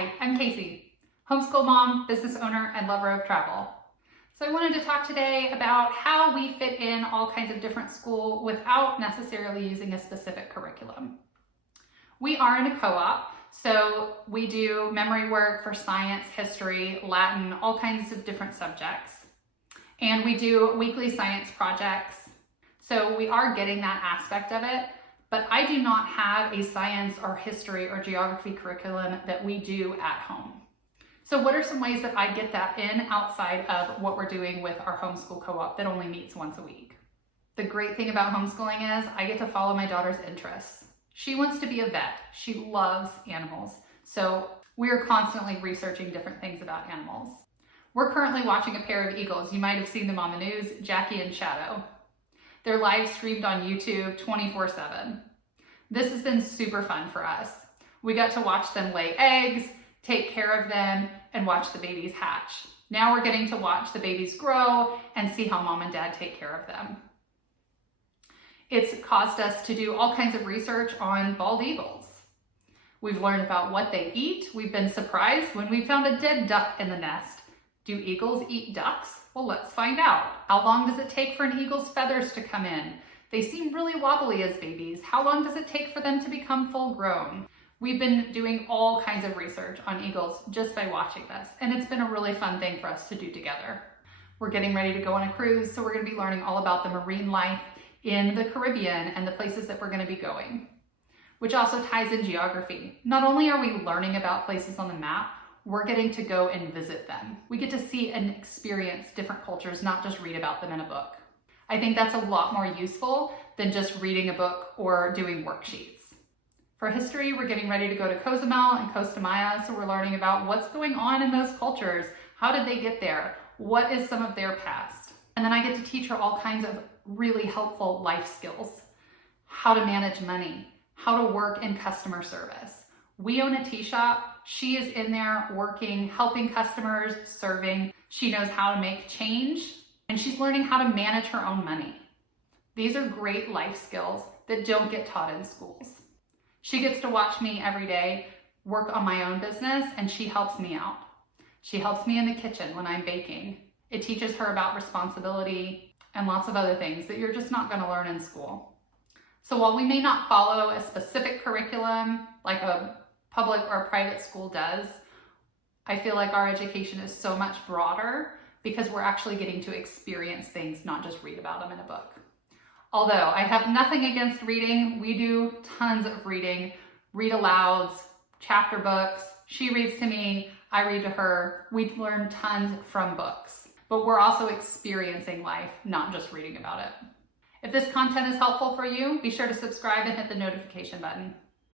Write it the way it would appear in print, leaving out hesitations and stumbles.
Hi, I'm Casey, homeschool mom, business owner, and lover of travel. So I wanted to talk today about how we fit in all kinds of different school without necessarily using a specific curriculum. We are in a co-op, so we do memory work for science, history, Latin, all kinds of different subjects. And we do weekly science projects. So we are getting that aspect of it, but I do not have a science or history or geography curriculum that we do at home. So what are some ways that I get that in outside of what we're doing with our homeschool co-op that only meets once a week? The great thing about homeschooling is I get to follow my daughter's interests. She wants to be a vet. She loves animals. So we are constantly researching different things about animals. We're currently watching a pair of eagles. You might have seen them on the news, Jackie and Shadow. They're live streamed on YouTube 24/7. This has been super fun for us. We got to watch them lay eggs, take care of them, and watch the babies hatch. Now we're getting to watch the babies grow and see how mom and dad take care of them. It's caused us to do all kinds of research on bald eagles. We've learned about what they eat. We've been surprised when we found a dead duck in the nest. Do eagles eat ducks? Well, let's find out. How long does it take for an eagle's feathers to come in? They seem really wobbly as babies. How long does it take for them to become full grown? We've been doing all kinds of research on eagles just by watching this, and it's been a really fun thing for us to do together. We're getting ready to go on a cruise, so we're going to be learning all about the marine life in the Caribbean and the places that we're going to be going, which also ties in geography. Not only are we learning about places on the map, we're getting to go and visit them. We get to see and experience different cultures, not just read about them in a book. I think that's a lot more useful than just reading a book or doing worksheets. For history, we're getting ready to go to Cozumel and Costa Maya, so we're learning about what's going on in those cultures. How did they get there? What is some of their past? And then I get to teach her all kinds of really helpful life skills. How to manage money, how to work in customer service. We own a tea shop. She is in there working, helping customers, serving. She knows how to make change, and she's learning how to manage her own money. These are great life skills that don't get taught in schools. She gets to watch me every day work on my own business, and she helps me out. She helps me in the kitchen when I'm baking. It teaches her about responsibility and lots of other things that you're just not going to learn in school. So while we may not follow a specific curriculum like a public or private school does, I feel like our education is so much broader because we're actually getting to experience things, not just read about them in a book. Although I have nothing against reading, we do tons of reading, read alouds, chapter books. She reads to me, I read to her. We learn tons from books, but we're also experiencing life, not just reading about it. If this content is helpful for you, be sure to subscribe and hit the notification button.